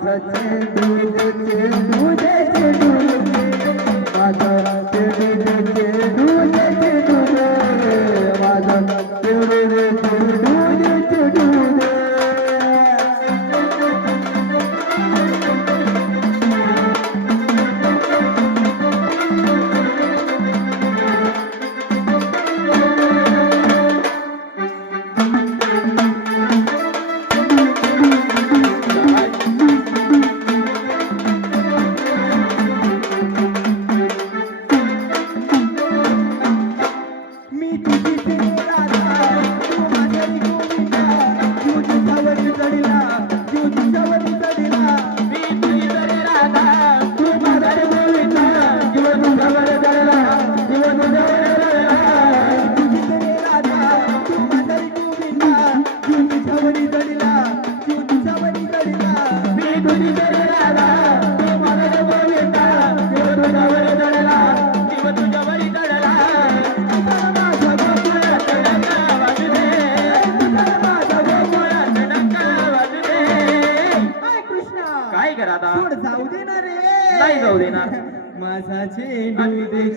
پچي دور دور का दादा जाऊ दे नाही जाऊ देणार माझा चेंडू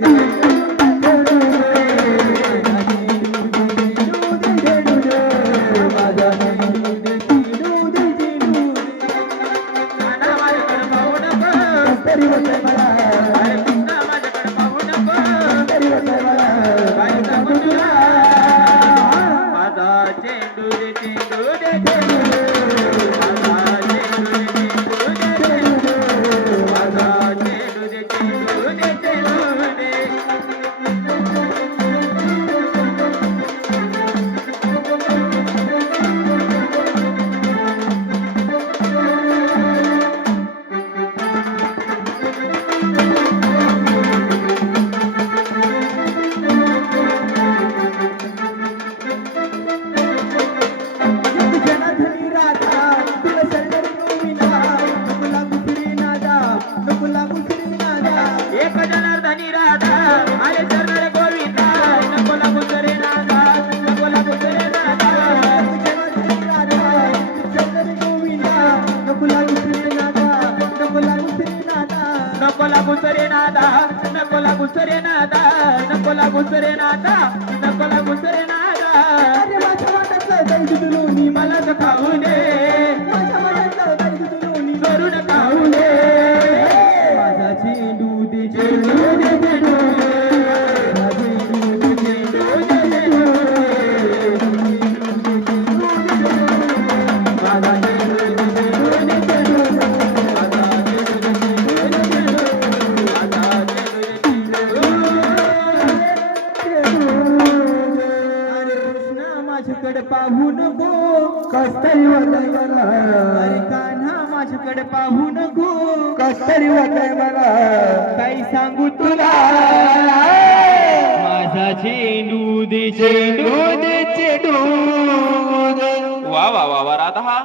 नको लागूस रे नाता नको लागूस रे नाता अरे माझ्या मनातलं दर्द दे माझ्या करून खाऊ दे माझा चेंडू दे चेंडू माझ्याकडे पाहू नको कस्तरी होतय मला अरे कान्हा माझ्याकडे पाहू नको. कस्तरी होतय मला काही सांगू तुला. माझा चेंडू दे चेंडू दे चेंडू वा वा वा वा आता हा